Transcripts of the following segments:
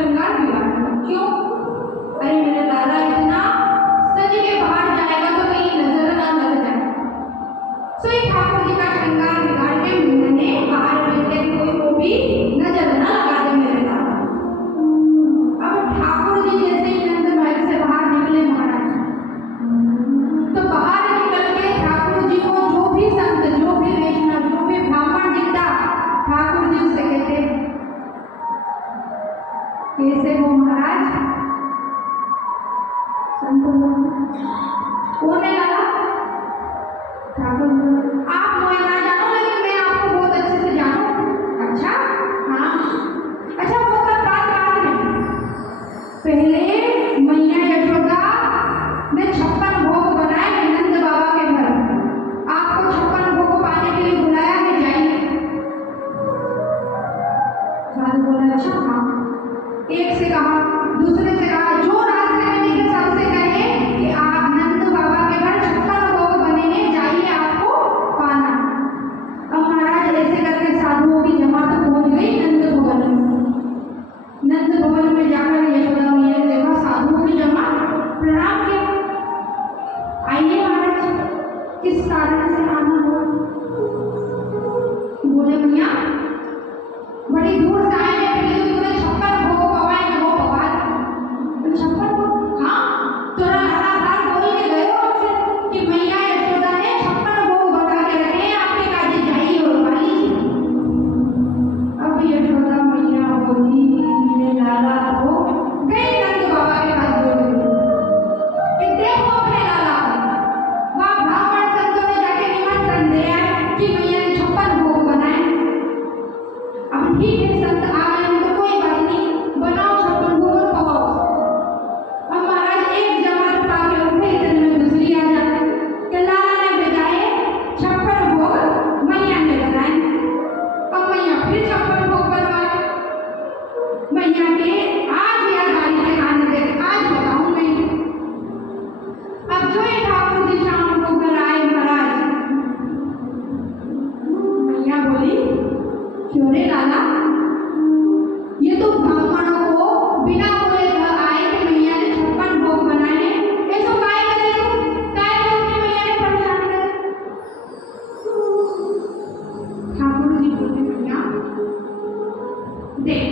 श्रृंगार बिगाड़ा। क्यों? अरे मेरा लाला इतना सज के बाहर जाएगा तो कहीं नजर ना लग जाए। सो ये ठाकुर जी का श्रृंगार बिगाड़ के मैंने बाहर बैठे कोई को भी नजर ना लगा दे मेरे लाला। अब ठाकुर जी जैसे ही नंद महल से बाहर निकले महाराज, तो बाहर निकल के ठाकुर जी को जो भी संत, जो भी वैष्णव, जो भी ब्राह्मण दिखता, ठाकुर जी उससे कहते कैसे हो महाराज? संत कौन है लाला? ठाकुर आप मुझे ना जानो लेकिन मैं आपको बहुत अच्छे से जानू। अच्छा हाँ, अच्छा वो सब बात बाद में। पहले मैया यशोदा ने 56 भोग बनाए नंद बाबा के घर। आपको 56 भोग पाने के लिए बुलाया है, जाइए। साधु बोला अच्छा हाँ। एक से कहा, दूसरे से कहा, जो रास्ते में निकले सबसे कहे कि आप नंद बाबा के घर 56 भोग बनेंगे, जाइए आपको पाना। अब महाराज ऐसे करके साधुओं की जमात पहुंच गई नंद भवन में। नंद भवन में जाकर यशोदा मैया ने देखा साधुओं की जमात, प्रणाम किया। आइए महाराज, किस कारण से आना हुआ? बोले मैया बड़ी दूर से आए हैं, पहले तो तुमने 56 भोग पवाए, वो पवा 56 भोग। हाँ तुरा लगातार बोल के गए हो हमसे कि मैया यशोदा ने 56 भोग बना के रखे हैं, आपके काजी जाइए और खा लीजिए। अब यशोदा मैया बोली मेरे लाला को गई नंद बाबा के हाथ जोड़ के देखो अपने लाला को, वहाँ ब्राह्मण संतों ने जाके निमंत्रण दिया कि मैया ने 56 भोग बनाए। अब ठीक है संत आ गए हैं तो कोई बात नहीं, बनाओ 56 भोग और पकाओ। अब महाराज एक जमात पाके उठे, इतने में दूसरी आ जाए कि लाला ने भेजाए 56 भोग मैया ने बनाए। अब मैया फिर 56 भोग बनवाए। मैया के आज याद आई है खाने दे, आज बताऊं मैं। अब जो ये ठाकुर जी शाम को घर आए महाराज, मैया बोली क्यों रे लाला, ये तो ब्राह्मणों को बिना बोले घर आए कि मैया ने 56 भोग बनाए हैं, ऐसा काय करे तुम? काय बोल के मैया ने परेशान करे? ठाकुर जी बोले मैया देख,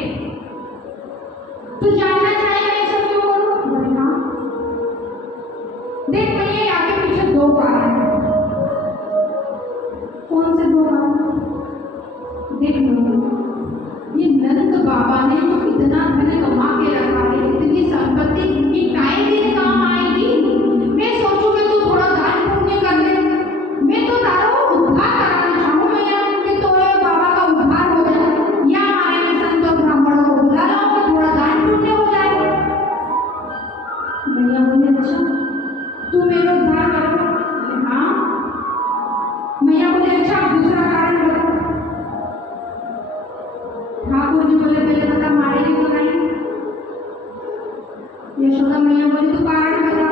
तू जानना चाहेगा ये सब क्यों करूं? बोले हाँ। देख मैया आगे पीछे 2 कारण हैं। कौन से 2 कारण? देख ये नंद बाबा ने जो इतना धन कमा के रखा है, इतनी संपत्ति की काय दिन काम आएगी? मैं सोचूं कि तू थोड़ा दान पुण्य कर दे, मैं तो तारो उद्धार कराना चाहूँ मैया कि तोरे बाबा का उद्धार हो जाए, या हमारे में संत और ब्राह्मणों को बुला लो कि थोड़ा दान पुण्य हो जाए। मैया बोले अच्छा तू मेरा उद्धार करो? हाँ। मैया बोले अच्छा दूसरा कारण बताओ। ठाकुर जी बोले पहले बता मारेगी तो नहीं। यशोदा मैया बोली तू कारण बता।